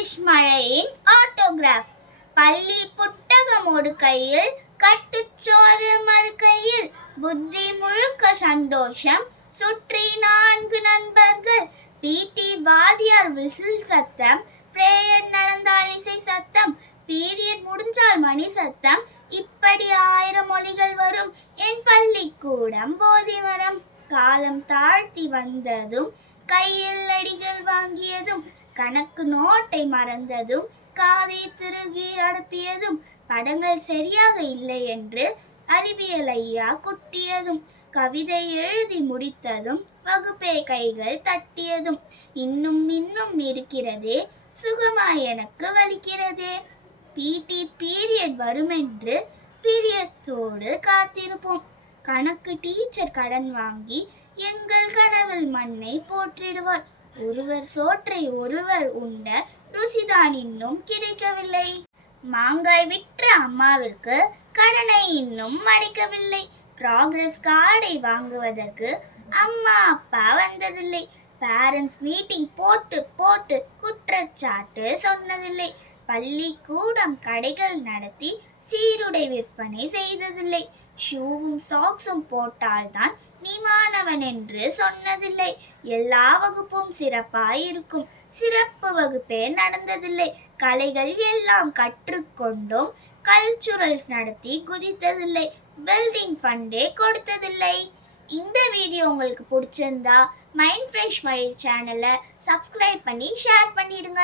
Fresh மழையின் autograph. பள்ளி புத்தகமோடு கையில், கட்டுச்சோறு மறுக்கையில், புத்தி முழுக்க சந்தோஷம், சுற்றி 4 நண்பர்கள். பிடி வாத்தியார் விசில் சத்தம், பிரேயர் நடந்தால் இசை சத்தம், பீரியட் முடிஞ்சால் மணி சத்தம், இப்படி 1000 மொழிகள் வரும் என் பள்ளிக்கூடம் போதி மரம். காலம் தாழ்த்தி வந்ததும், கையில் அடிகள் வாங்கியதும், கணக்கு நோட்டை மறந்ததும், காதை திருகி அனுப்பியதும், படங்கள் சரியாக இல்லை என்று அறிவியல் ஐயா குட்டியதும், கவிதை எழுதி முடித்ததும், வகுப்பே கைகள் தட்டியதும், இன்னும் இன்னும் இருக்கிறதே, சுகமாய் எனக்கு வலிக்கிறதே. பிடி பீரியட் வருமென்று பிரியத்தோடு காத்திருப்போம். கணக்கு டீச்சர் கடன் வாங்கி எங்கள் கனவில் மண்ணை போற்றிடுவார். ஒருவர் சோற்றை ஒருவர் உண்ட ருசிதான் இன்னும் கிடைக்கவில்லை. மாங்காய் விற்ற அம்மாவிற்கு கடனை இன்னும் அடைக்கவில்லை. ப்ராக்ரஸ் கார்டை வாங்குவதற்கு அம்மா அப்பா வந்ததில்லை. பேரண்ட்ஸ் மீட்டிங் போட்டு போட்டு குற்றச்சாட்டு சொன்னதில்லை. பள்ளிக்கூடம் கடைகள் நடத்தி சீருடை விற்பனை செய்ததில்லை. ஷூவும் சாக்ஸும் போட்டால்தான் நீ மாணவன் என்று சொன்னதில்லை. எல்லா வகுப்பும் சிறப்பாயிருக்கும், சிறப்பு வகுப்பே நடந்ததில்லை. கலைகள் எல்லாம் கற்றுக்கொண்டும் கல்ச்சுரல்ஸ் நடத்தி குதித்ததில்லை. பில்டிங் ஃபண்டே கொடுத்ததில்லை. இந்த வீடியோ உங்களுக்கு பிடிச்சிருந்தா மைண்ட் ஃப்ரெஷ் மழை சேனலை சப்ஸ்கிரைப் பண்ணி ஷேர் பண்ணிடுங்க.